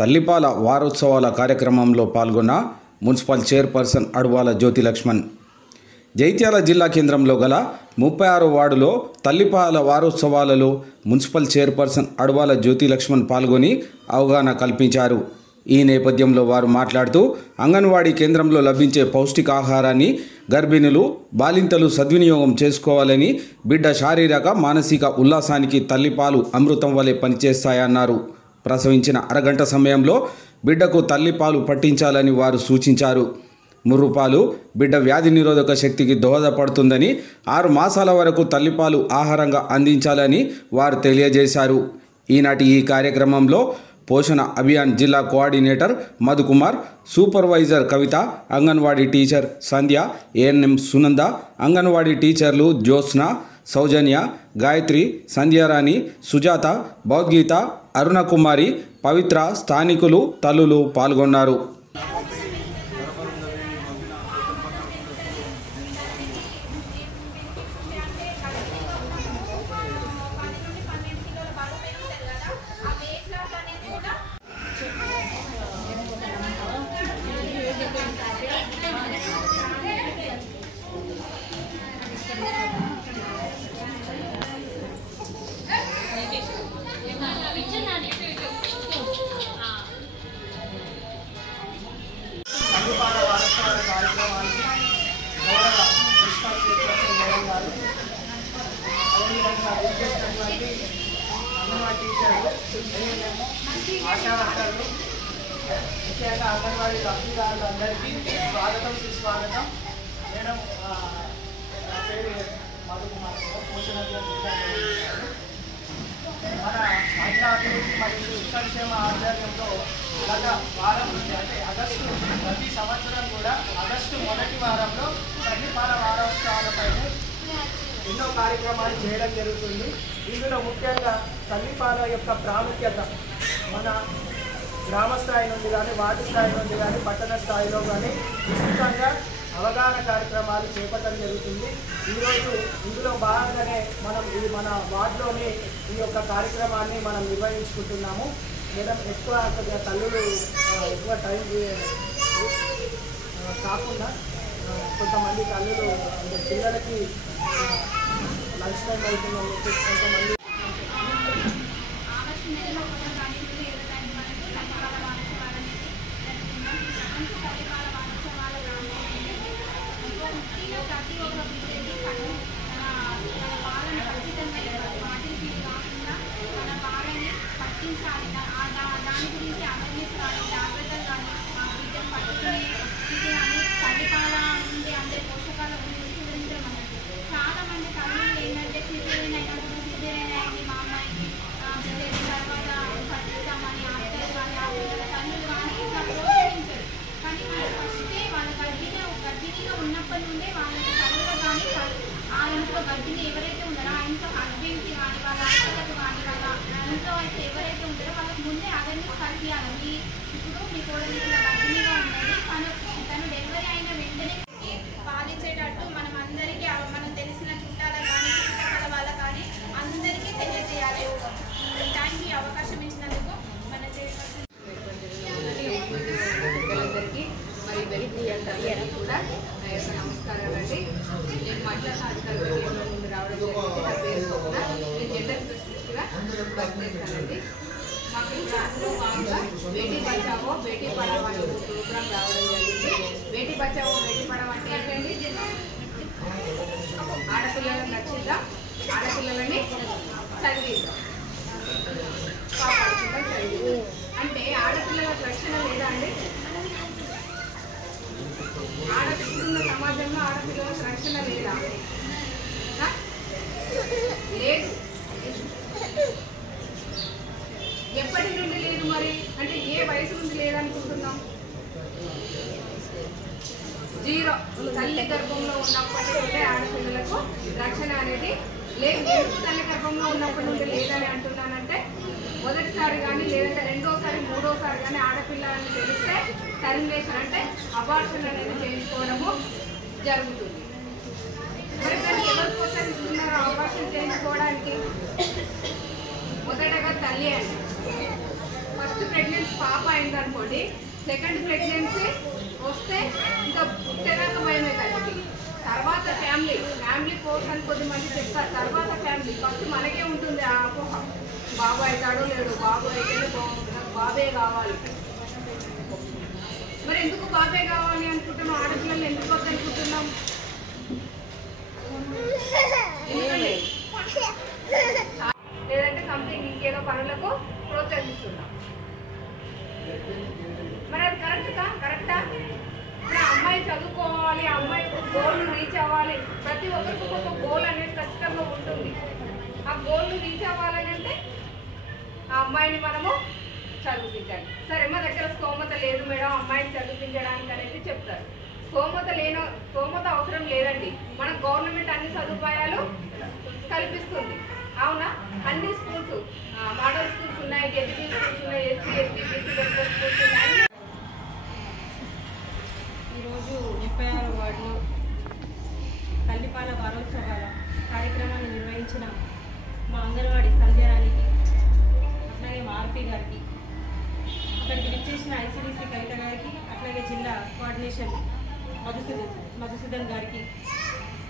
తల్లిపాల వారోత్సవాల కార్యక్రమంలో పాల్గొన్న మున్సిపల్ చైర్పర్సన్ అడవాల జ్యోతి లక్ష్మణ్. జైత్యాల జిల్లా కేంద్రంలో గల 36వ వార్డులో తల్లిపాల వారోత్సవాలలో మున్సిపల్ చైర్పర్సన్ అడవాల జ్యోతి లక్ష్మణ్ పాల్గొని అవగాహన కల్పించారు. ఈ నేపథ్యంలో వారు మాట్లాడుతూ అంగన్వాడీ కేంద్రంలో లభించే పౌష్టికాహారాన్ని గర్భిణులు, బాలింతలు సద్వినియోగం చేసుకోవాలని, బిడ్డ శారీరక, మానసిక ఉల్లాసానికి తల్లిపాలు అమృతం వలె పనిచేస్తాయన్నారు. ప్రసవించిన అరగంట సమయంలో బిడ్డకు తల్లిపాలు పట్టించాలని వారు సూచించారు. ముర్రుపాలు బిడ్డ వ్యాధి నిరోధక శక్తికి దోహదపడుతుందని, 6 మాసాల వరకు తల్లిపాలు ఆహారంగా అందించాలని వారు తెలియజేశారు. ఈనాటి ఈ కార్యక్రమంలో పోషణ అభియాన్ జిల్లా కోఆర్డినేటర్ మధుకుమార్, సూపర్వైజర్ కవిత, అంగన్వాడీ టీచర్ సంధ్య, ఏఎన్ఎం సునంద, అంగన్వాడీ టీచర్లు జ్యోత్స్న, సౌజన్య, గాయత్రి, సంధ్యారాణి, సుజాత, భగవద్గీత, అరుణకుమారి, పవిత్ర, స్థానికులు, తల్లులు పాల్గొన్నారు. తల్లిపాల వారోత్సవాల కార్యక్రమానికి గౌరవ మున్సిపల్ చైర్పర్సన్ మేడం గారు, అదేవిధంగా విచ్చేసినటువంటి అంగన్వాడీ టీచర్లు, ఆశా వర్కర్లు, ముఖ్యంగా అంగన్వాడీ లబ్ధిదారులు అందరికీ స్వాగతం, సుస్వాగతం. మేడం నా పేరు మధుకుమార్, పోషణ మన మహిళా అభివృద్ధి మరియు సంక్షేమ ఆధ్వర్యంలో గత వారం నుండి, అంటే ఆగస్టు, ప్రతి సంవత్సరం కూడా ఆగస్టు మొదటి వారంలో తల్లిపాల వారోత్సవాలపైన ఎన్నో కార్యక్రమాలు చేయడం జరుగుతుంది. ఇందులో ముఖ్యంగా తల్లిపాల యొక్క ప్రాముఖ్యత మన గ్రామ స్థాయి నుండి కానీ, వార్డు స్థాయి నుండి కానీ, పట్టణ స్థాయిలో కానీ విస్తృతంగా అవగాహన కార్యక్రమాలు చేపట్టడం జరుగుతుంది. ఈరోజు ఇందులో భాగంగానే మనం మన వార్డులోని ఈ యొక్క కార్యక్రమాన్ని మనం నిర్వహించుకుంటున్నాము. మేడం ఎక్కువ తల్లులు ఎక్కువ టైం కాకుండా కొంతమంది తల్లులు పిల్లలకి లంచ్ టైం అవుతుందని చెప్పేసి కొంతమంది దాని గురించి అవేర్నెస్ కానీ, జాగ్రత్తలు కానీ, బిడ్డను పట్టుకునే ఇది కానీ, తల్లిపాల నుండి అందే పోషకాల గురించి వివరించడం అన్నట్టు. చాలా మంది తల్లులు ఏంటంటే సిజేరియన్ అయినప్పుడు సిజేరియన్ అయింది మా అమ్మాయికి, తర్వాత పట్టిస్తామని ఆప్యాయత కానీ, ఆప్యాయత తల్లులు కానీ ఇట్లా ప్రోత్సహించారు. కానీ వాళ్ళు ఫస్టే వాళ్ళ గర్భిణీగా ఉన్నప్పటి నుండే వాళ్ళకి తల్లులు కానీ, ఆ ఇంట్లో గర్భిణి ఎవరైతే ఉన్నారో ఆ ఇంట్లో హస్బెండ్కి కానీ, వాళ్ళ అక్కలకు కానీ, వాళ్ళ ఇంట్లో అయితే ఎవరైతే ఉంటారో వాళ్ళకి ముందే అవేర్నెస్ కలిగియాలి. ఇప్పుడు మీ కోడలు ఇట్లా గర్భిణీగా ఉన్నది, తను డెలివరీ అయిన వెంటనే పాలించేటట్టు మనం అందరికీ, మనం తెలిసిన చుట్టాల కానీ, చుట్టాల వాళ్ళ కానీ అందరికీ తెలియజేయాలి. దానికి అవకాశం ఇచ్చినందుకు మన అందరికీ మరి వెలికి అందరికీ కూడా నమస్కారాలండి. నేను మహిళా సాధికారిక కేంద్రం నుండి రావడం జరిగింది. నా పేరు స్వప్న. నేను జెండర్ స్పెషలిస్ట్గా పనిచేస్తానండి. మాకు అందులో భాగంగా బేటీ బచావో బేటీ పడావో అనే ప్రోగ్రాం రావడం జరిగింది. బేటీ బచావో బేటీ పడావో అంటే ఏంటండి, ఆడపిల్లలను రక్షిద్దాం, ఆడపిల్లలని చదివిద్దాం, కాపాడుకుందాం, చదివిద్దాం. అంటే ఆడపిల్లలకు రక్షణ లేదా అండి? ఆడపిల్ల సమాజంలో ఆడపిల్లలకు రక్షణ లేదా? లేదు. ఎప్పటి నుండి లేదు మరి? అంటే ఏ వయసు నుండి లేదనుకుంటున్నాం? 0. తల్లి గర్భంలో ఉన్నప్పటి నుండే ఆడపిల్లలకు రక్షణ అనేది లేదు. ఎందుకు తల్లి గర్భంలో ఉన్నప్పటి నుండి లేదని అంటున్నానంటే, మొదటిసారి కానీ లేదంటే రెండోసారి, మూడోసారి కానీ ఆడపిల్లని తెలిస్తే టర్మినేషన్ అంటే అబార్షన్ అనేది చేయించుకోవడము జరుగుతుంది. మరి దానికి ఎవరు ప్రోత్సహిస్తున్నారు అబార్షన్ చేయించుకోవడానికి? మొదటగా తల్లి అండి. ఫస్ట్ ప్రెగ్నెన్సీ పాప అయింది అనుకోండి, సెకండ్ ప్రెగ్నెన్సీ వస్తే ఇంకా పుట్టేదాక భయమే కలిగి, తర్వాత ఫ్యామిలీ కోర్స్ అని కొద్దిమంది చెప్తారు, తర్వాత ఫ్యామిలీ. ఫస్ట్ మనకే ఉంటుంది ఆ అపోహ, బాబు అవుతాడో లేడు, బాబు అయితేనే బాగుంటుంది, నాకు బాబే కావాలి. మరి ఎందుకు బాబే కావాలి అనుకుంటున్నాం? ఆడపిల్లలు ఎందుకు వద్దనుకుంటున్నాం? లేదంటే సంథింగ్ ఇంకేదో పనులకు ప్రోత్సహిస్తున్నాం. మరి అది కరెక్టా? ఇప్పుడు అమ్మాయి చదువుకోవాలి, అమ్మాయి గోల్ రీచ్ అవ్వాలి. ప్రతి ఒక్కరికి ఒక గోల్ అనేది ఖచ్చితంగా ఉంటుంది. ఆ గోల్ రీచ్ అవ్వాలని అంటే ఆ అమ్మాయిని మనము చదివించాలి. సరే, మా దగ్గర స్తోమత లేదు మేడం అమ్మాయిని చదివించడానికి అనేది చెప్తారు. స్తోమత అవసరం లేదండి. మన గవర్నమెంట్ అన్ని సదుపాయాలు కల్పిస్తుంది. అవునా? అన్ని స్కూల్స్, మోడల్ స్కూల్స్ ఉన్నాయి, జెడ్పీ స్కూల్స్ ఉన్నాయి, SC ST BC welfare schools ఉన్నాయి. ఈరోజు 36వ వార్డులో తల్లిపాల వారోత్సవాల కార్యక్రమాన్ని నిర్వహించిన మా అంగన్వాడీ సంధ్యారానికి, అట్లాగే మా ఆర్పీ గారికి, అక్కడికి విచ్చేసిన ఐసీడీసీ కవిత గారికి, అట్లాగే జిల్లా కోఆర్డినేషన్ మధుసూదన్ గారికి,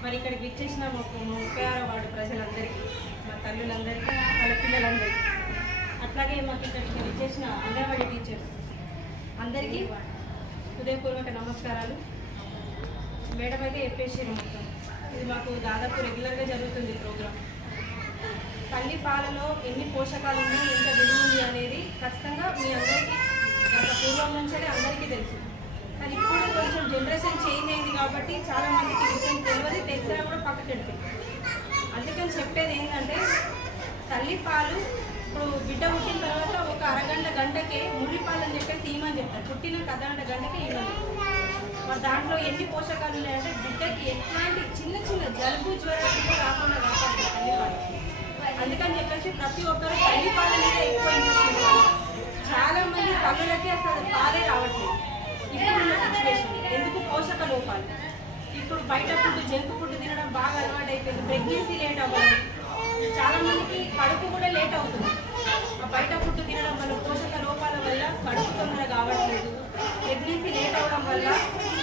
మరి ఇక్కడికి విచ్చేసిన 36వ వార్డు ప్రజలందరికీ, మా తల్లులందరికీ, వాళ్ళ పిల్లలందరికీ, అట్లాగే మాకు ఇక్కడికి విచ్చేసిన అంగన్వాడీ టీచర్స్ అందరికీ హృదయపూర్వక నమస్కారాలు. మేడం అయితే చెప్పేసారు మొత్తం. ఇది మాకు దాదాపు రెగ్యులర్గా జరుగుతుంది ప్రోగ్రాం. తల్లి పాలలో ఎన్ని పోషకాలు ఉన్నాయి, ఎంత విలువ ఉంది అనేది ఖచ్చితంగా మీ అందరికీ గత పూర్వం నుంచే అందరికీ తెలుసు. కానీ ఇప్పుడు కొంచెం జనరేషన్ చేంజ్ అయింది కాబట్టి చాలామందికి విషయం తెలిసినా కూడా పక్కకి పెడుతుంది. అందుకని చెప్పేది ఏంటంటే, తల్లి పాలు ఇప్పుడు బిడ్డ పుట్టిన తర్వాత ఒక అరగంట గంటకే ముర్రిపాలు అని చెప్పేసి ఈమని చెప్తారు. పుట్టిన అర్ధగంట గంటకే ఈమని. మరి దాంట్లో ఎన్ని పోషకాలు ఉన్నాయంటే బిడ్డకి ఎట్లాంటి చిన్న జలుబు జ్వరాలు కూడా రాకుండా కాపాడుతుంది తల్లిపాలు. అందుకని చెప్పేసి ప్రతి ఒక్కరు తల్లిపాల మీద ఎక్కువ ఇంట్రెస్ట్ ఉంటుంది. చాలా మంది తల్లులకి అసలు పాలే రావట్లేదు ఇప్పుడున్న సిచ్యువేషన్. ఎందుకు? పోషక లోపాలు. ఇప్పుడు బయట ఫుడ్, జంక్ ఫుడ్ తినడం బాగా అలవాటు అయిపోయింది. ప్రెగ్నెన్సీ లేట్ అవ్వాలి, చాలా మందికి కడుపు కూడా లేట్ అవుతుంది. ఆ బయట ఫుడ్ తినడం వల్ల, పోషక లోపాల వల్ల కడుపు తొందరగా కావట్లేదు. ప్రెగ్నెన్సీ లేట్ అవ్వడం వల్ల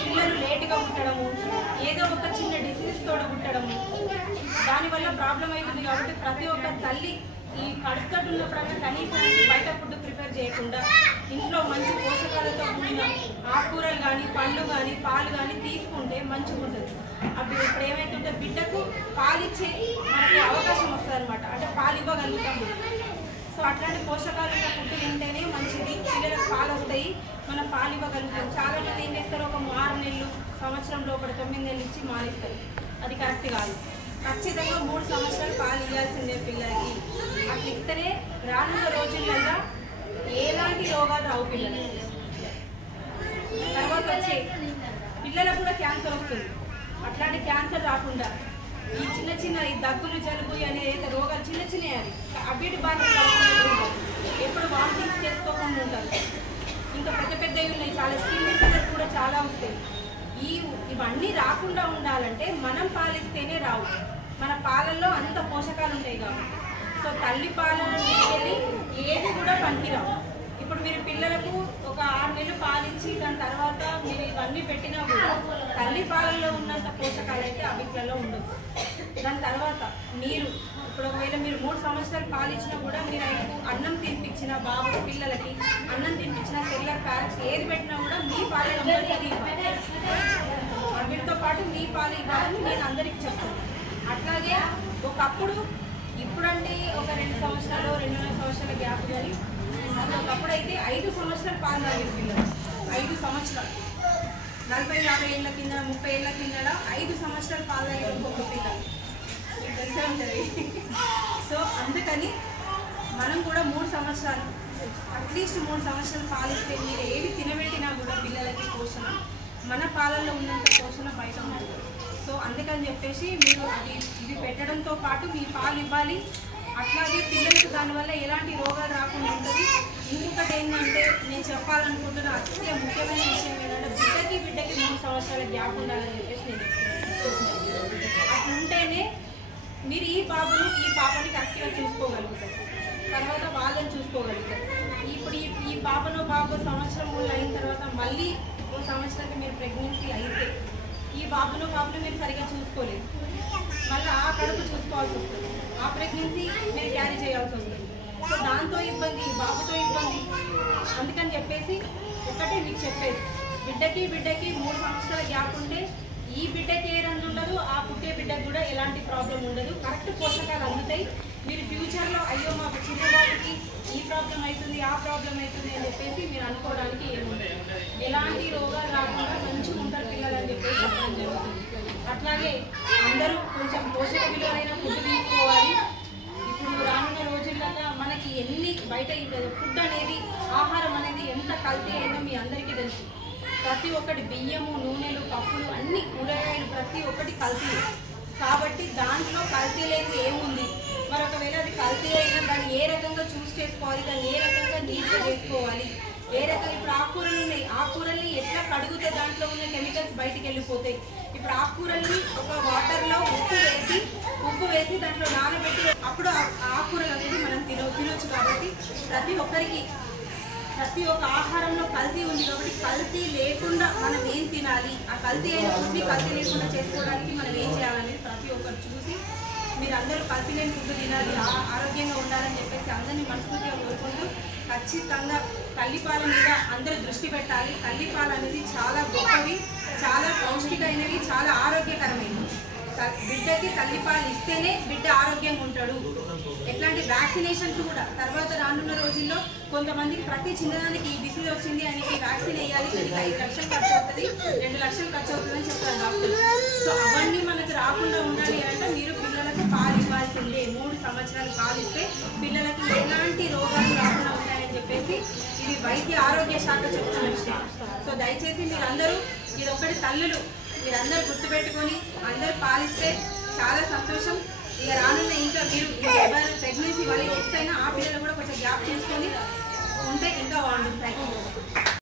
పిల్లలు లేటుగా పుట్టడము, ఏదో ఒక చిన్న డిసీజ్ తోడ పుట్టడము, దానివల్ల ప్రాబ్లం అవుతుంది. కాబట్టి ప్రతి ఒక్క తల్లి ఈ కడుపుతోటి ఉన్నప్పుడైనా కనీసానికి బయట ఫుడ్ ప్రిపేర్ చేయకుండా ఇంట్లో మంచి పోషకాలతో కూడిన ఆకుకూరలు కానీ, పండ్లు కానీ, పాలు కానీ తీసుకుంటే మంచిగా ఉంటుంది. అప్పుడు ఇప్పుడు ఏమైతుంటే బిడ్డకు పాలిచ్చే మనకి అవకాశం వస్తుంది అనమాట. అంటే పాలు ఇవ్వగలుగుతాము. సో అట్లాంటి పోషకాలు ఉన్న ఫుడ్ తింటేనే మంచిది, పిల్లలకు పాలు వస్తాయి, మనం పాలు ఇవ్వగలుగుతాం. చాలా మంది ఏం చేస్తారు, ఒక 6 నెలలు, సంవత్సరంలో ఒకటి 9 నెలలు ఇచ్చి మానేస్తారు. అది కరెక్ట్ కాదు. ఖచ్చితంగా 3 సంవత్సరాలు పాలు ఇవ్వాల్సిందే పిల్లలకి. అట్లా ఇస్తేనే రానున్న రోజులలో ఎలాంటి రోగాలు రావు పిల్లలు. తర్వాత వచ్చే పిల్లలకు కూడా క్యాన్సర్ వస్తుంది. అట్లాంటి క్యాన్సర్ రాకుండా ఈ చిన్న ఈ దగ్గులు, జలుబు అనేది రోగాలు చిన్నవి అవిటి బాగా ఎప్పుడు వామిటింగ్స్ చేసుకోకుండా ఉంటారు. ఇంకా పెద్దవి ఉన్నాయి, చాలా స్కిన్ డిసీజెస్ కూడా చాలా వస్తాయి. ఇవన్నీ రాకుండా ఉండాలంటే మనం పాలిస్తేనే రావు. మన పాలల్లో అంత పోషకాలు ఉంటాయి కాబట్టి. సో తల్లి పాలను తీసుకెళ్ళి ఏది కూడా పనికిరావు. ఇప్పుడు మీరు పిల్లలకు ఒక 6 నెలలు పాలించి దాని తర్వాత మీరు ఇవన్నీ పెట్టినా కూడా తల్లి పాలల్లో ఉన్నంత పోషకాలు అయితే అవిట్లలో ఉండవు. దాని తర్వాత మీరు ఇప్పుడు ఒకవేళ మీరు 3 సంవత్సరాలు పాలిచ్చినా కూడా మీరు ఆయనకు అన్నం తినిపించిన, బాబు పిల్లలకి అన్నం తినిపించిన, సెల్లర్ ప్యారెట్స్ ఏది పెట్టినా కూడా మీ పాలు కంపల్సరీ ఇవ్వాలి. వీటితో పాటు మీ పాలు ఇవ్వాలని నేను అందరికీ చెప్తాను. అట్లాగే ఒకప్పుడు, ఇప్పుడంటే ఒక 2 సంవత్సరాలు 2.5 సంవత్సరాల గ్యాప్ కానీ, ఒకప్పుడు అయితే 5 సంవత్సరాలు పాలు తాగిన పిల్లలు. 5 సంవత్సరాలు 40-50 ఏళ్ళ కింద, 30 ఏళ్ళ కింద 5 సంవత్సరాలు పాలు తాగిన ఒక్కొక్క పిల్లలు తెలిసే ఉంటుంది. సో అందుకని మనం కూడా 3 సంవత్సరాలు, అట్లీస్ట్ 3 సంవత్సరాలు పాలిస్తే మీరు ఏవి తినబెట్టినా కూడా పిల్లలకి పోషణ, మన పాలల్లో ఉన్నంత పోషణ బయట ఉంటుంది. సో అందుకని చెప్పేసి మీరు ఇవి పెట్టడంతో పాటు మీ పాలు ఇవ్వాలి. అట్లాగే పిల్లలకు దానివల్ల ఎలాంటి రోగాలు రాకుండా ఉంటుంది. ఇంకొకటి ఏంటంటే నేను చెప్పాలనుకుంటున్న అత్యంత ముఖ్యమైన విషయం ఏంటంటే బిడ్డకి 3 సంవత్సరాల గ్యాప్ ఉండాలని చెప్పేసి నేను చెప్తున్నాను. అట్లా ఉంటేనే మీరు ఈ పాపని కరెక్ట్గా చూసుకోగలుగుతారు, తర్వాత వాళ్ళని చూసుకోగలుగుతారు. ఇప్పుడు ఈ బాబు సంవత్సరం అయిన తర్వాత మళ్ళీ ఓ సంవత్సరానికి మీరు ప్రెగ్నెన్సీ అయితే ఈ బాబును మీరు సరిగా చూసుకోలేదు, మళ్ళీ ఆ కడుపు చూసుకోవాల్సి వస్తుంది, ఆ ప్రెగ్నెన్సీ మీరు క్యారీ చేయాల్సి వస్తుంది. సో దాంతో ఇబ్బంది, బాబుతో ఇబ్బంది. అందుకని చెప్పేసి ఒకటే మీకు చెప్పేది, బిడ్డకి 3 సంవత్సరాల గ్యాప్ ఉంటే ఈ బిడ్డకి ఏ రంగు ఉండదు, ఆ పుట్టే బిడ్డకు కూడా ఎలాంటి ప్రాబ్లం ఉండదు, కరెక్ట్ పోషకాలు అందుతాయి. మీరు ఫ్యూచర్లో అయ్యో మా చిన్న బాబుకి ఈ ప్రాబ్లం అవుతుంది, ఆ ప్రాబ్లం అవుతుంది అని చెప్పేసి మీరు అనుకోవడానికి ఏముండదు. ఎలాంటి రోగాలు రాకుండా మంచిగా ఉంటారు పిల్లలు అని చెప్పేసి చెప్పడం జరుగుతుంది. అట్లాగే అందరూ కొంచెం పోషక విలువైన ఫుడ్ తీసుకోవాలి. ఇప్పుడు రానున్న రోజులలో మనకి ఎన్ని బయట ఫుడ్ అనేది, ఆహారం అనేది ఎంత కల్తీ అయిందో మీ అందరికీ తెలుసు. ప్రతి ఒక్కటి బియ్యము, నూనెలు, పప్పులు, అన్ని కూరగాయలు ప్రతి ఒక్కటి కల్తీ. కాబట్టి దాంట్లో కల్తీ లేనిది ఏముంది? మరి ఒకవేళ అది కల్తీ అయినా దాన్ని ఏ రకంగా చూస్ చేసుకోవాలి, దాన్ని ఏ రకంగా నీట్గా చేసుకోవాలి, ఏ రకంగా ఇప్పుడు ఆకుకూరలు ఉన్నాయి, ఆకుకూరల్ని ఎట్లా కడిగితే దాంట్లో ఉన్న కెమికల్స్ బయటికి వెళ్ళిపోతాయి. ఇప్పుడు ఆకుకూరల్ని ఒక వాటర్లో ఉప్పు వేసి దాంట్లో నానబెట్టి అప్పుడు ఆకుకూరలు అనేది మనం తినొచ్చు. కాబట్టి ప్రతి ఒక్క ఆహారంలో కల్తీ ఉంది. కాబట్టి కల్తీ లేకుండా మనం ఏం తినాలి, ఆ కల్తీ అయిన ఫుడ్ని కల్తీ లేకుండా చేసుకోవడానికి మనం ఏం చేయాలనేది ప్రతి ఒక్కరు చూసి మీరు అందరూ కల్తీ లేని ఫుడ్ తినాలి, ఆరోగ్యంగా ఉండాలని చెప్పేసి అందరినీ మనస్ఫూర్తిగా కోరుకుంటూ ఖచ్చితంగా తల్లిపాల మీద అందరూ దృష్టి పెట్టాలి. తల్లిపాలు అనేది చాలా గొప్పవి, చాలా పౌష్టికమైనవి, చాలా ఆరోగ్యకరమైనవి. బిడ్డకి తల్లిపాలు ఇస్తేనే బిడ్డ ఆరోగ్యంగా ఉంటాడు. ఎట్లాంటి వ్యాక్సినేషన్స్ కూడా తర్వాత రానున్న రోజుల్లో కొంతమందికి ప్రతి చిన్నదానికి ఈ డిసీజ్ వచ్చింది అని వ్యాక్సిన్ వేయాలి, 5 లక్షలు ఖర్చు అవుతుంది, 2 లక్షలు ఖర్చు అవుతుందని చెప్తారు డాక్టర్లు. సో అవన్నీ మనకు రాకుండా ఉండాలి అంటే మీరు పిల్లలకు పాలు ఇవ్వాల్సిందే. 3 సంవత్సరాలు పాలు ఇస్తే పిల్లలకి ఎలాంటి రోగాలు రాకుండా ఉంటాయని చెప్పేసి ఇది వైద్య ఆరోగ్య శాఖ చెప్తున్న విషయం. సో దయచేసి మీరందరూ ఇది ఒకటి తల్లులు మీరందరూ గుర్తుపెట్టుకొని అందరూ పాలిస్తే చాలా సంతోషం. ఇక రానున్న ఇంకా మీరు ఎవరు ప్రెగ్నెన్సీ వాళ్ళు నెక్స్ట్ అయినా ఆ పిల్లలు కూడా కొంచెం గ్యాప్ చేసుకొని ఉంటే ఇంకా బాగుంటుంది.